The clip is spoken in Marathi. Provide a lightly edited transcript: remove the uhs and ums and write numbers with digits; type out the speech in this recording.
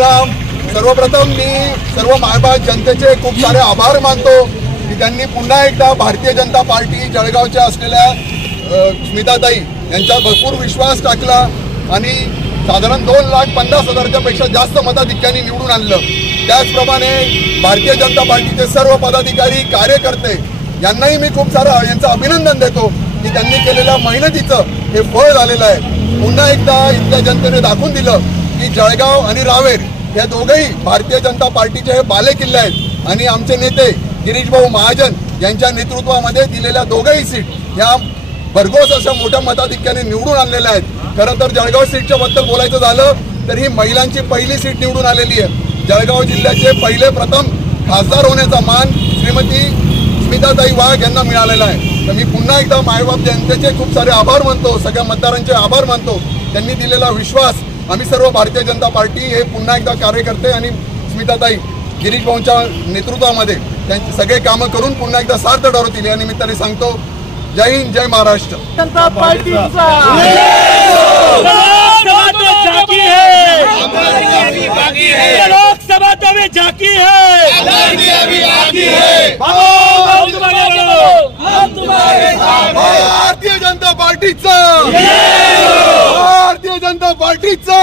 सर्वप्रथम मी सर्व मायबाप जनतेचे खूप सारे आभार मानतो की त्यांनी पुन्हा एकदा भारतीय जनता पार्टी जळगावच्या असलेल्या स्मिताताई यांच्यावर भरपूर विश्वास टाकला आणि साधारण 2,50,000च्या पेक्षा जास्त मताधिक्यांनी निवडून आणलं। त्याचप्रमाणे भारतीय जनता पार्टीचे सर्व पदाधिकारी कार्यकर्ते यांनाही मी खूप सारं यांचं अभिनंदन देतो की त्यांनी केलेल्या मेहनतीचं हे फळ झालेलं आहे। पुन्हा एकदा इथल्या जनतेने दाखवून दिलं की जळगाव आणि रावेर या दोघेही भारतीय जनता पार्टीचे हे बालेकिल्ले आहेत आणि आमचे नेते गिरीश भाऊ महाजन यांच्या नेतृत्वामध्ये दिलेल्या दोघेही सीट या भरघोस अशा मोठ्या मताधिक्याने निवडून आणलेल्या आहेत। खरं तर जळगाव सीटच्या बद्दल बोलायचं झालं तर ही महिलांची पहिली सीट निवडून आलेली आहे। जळगाव जिल्ह्याचे पहिले प्रथम खासदार होण्याचा मान श्रीमती स्मिताताई वाघ यांना मिळालेला आहे। तर मी पुन्हा एकदा मायबाप जनतेचे खूप सारे आभार मानतो, सगळ्या मतदारांचे आभार मानतो। त्यांनी दिलेला विश्वास आम्ही सर्व भारतीय जनता पार्टी हे पुन्हा एकदा कार्यकर्ते आणि स्मिताताई गिरीश भाऊंच्या नेतृत्वामध्ये त्यांचे सगळे कामं करून पुन्हा एकदा सार्थ ठरवतील या निमित्ताने सांगतो। जय हिंद, जय महाराष्ट्र। जनता पार्टी लोकसभा तो भी झांकी है, भारतीय जनता पार्टीचा, भारतीय जनता पार्टीचा